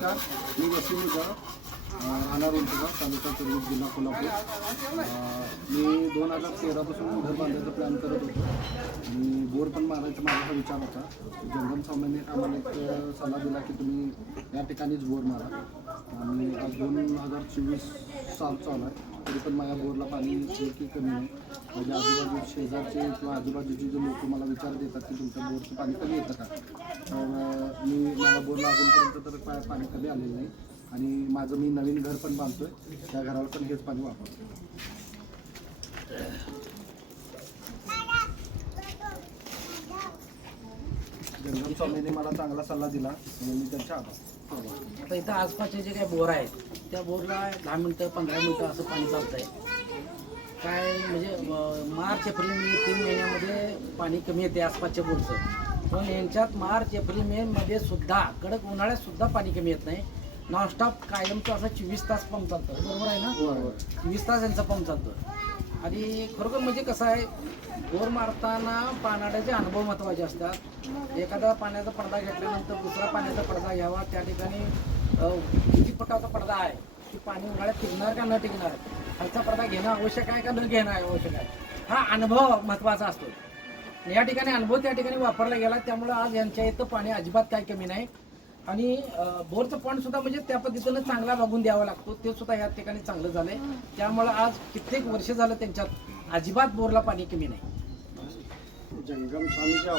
नमस्कार. मी वसीम मुजाळ राहणार उंचगाव तालुका तुर्वी जिल्हा कोल्हापूर. मी दोन हजार तेरापासून घर बांधायचा प्लॅन करत होतो. आणि बोर पण मारायचा माझा हा विचार होता. जंगम स्वामींनी आम्हाला एक सल्ला दिला की तुम्ही या ठिकाणीच बोर मारा. आणि आज दोन हजार चोवीस साल चालू आहे. तरी पण माझ्या बोरला पाणी की कमी आहे. म्हणजे आजूबाजू शेजारचे किंवा आजूबाजूचे जे लोक मला विचार देतात की तुमच्या बोरचं पाणी कमी येतं का? तर अं, बोरला अजूनपर्यंत तर पा- पाणी कमी आलेलं नाही. आणि माझं मी नवीन घर पण बांधतोय. त्या घराला पण हेच पाणी वापरतो जंगम स्वामींनी मला चांगला सल्ला दिला. आणि मी त्यांच्या आभार. आता इथं आसपासचे जे काही बोर आहेत त्या बोरला दहा मिनटं पंधरा मिनटं असं पाणी चालतंय. काय म्हणजे अं, मार्च एप्रिल मे तीन महिन्यामध्ये पाणी कमी येते आसपासच्या बोरचं. पण यांच्यात मार्च एप्रिल मे मध्ये सुद्धा कडक उन्हाळ्यात सुद्धा पाणी कमी येत नाही. नॉनस्टॉप कायमचं असं चोवीस तास पंप चालतं. बरोबर आहे ना? चोवीस तास यांचा पंप चालतो. आणि खरोखर म्हणजे कसं आहे बोर मारताना पाण्याचे अनुभव महत्त्वाचे असतात. एखादा पाण्याचा पडदा घेतल्यानंतर दुसरा पाण्याचा पडदा घ्यावा. त्या ठिकाणी किती फुटाचा पडदा आहे? की पाणी उन्हाळ्यात टिकणार का न टिकणार? खालचा पडदा घेणं आवश्यक आहे का न घेणं आवश्यक आहे? हा अनुभव महत्त्वाचा असतो. या ठिकाणी अनुभव त्या ठिकाणी वापरला गेला. त्यामुळं आज यांच्या इथं पाणी अजिबात काही कमी नाही. आणि बोरचं पाणी सुद्धा म्हणजे त्या पद्धतीनं चांगला बघून द्यावा लागतो. ते सुद्धा या ठिकाणी चांगलं झालंय. त्यामुळं आज कित्येक वर्ष झालं त्यांच्यात अजिबात बोरला पाणी कमी नाही. जंगम स्वामीचे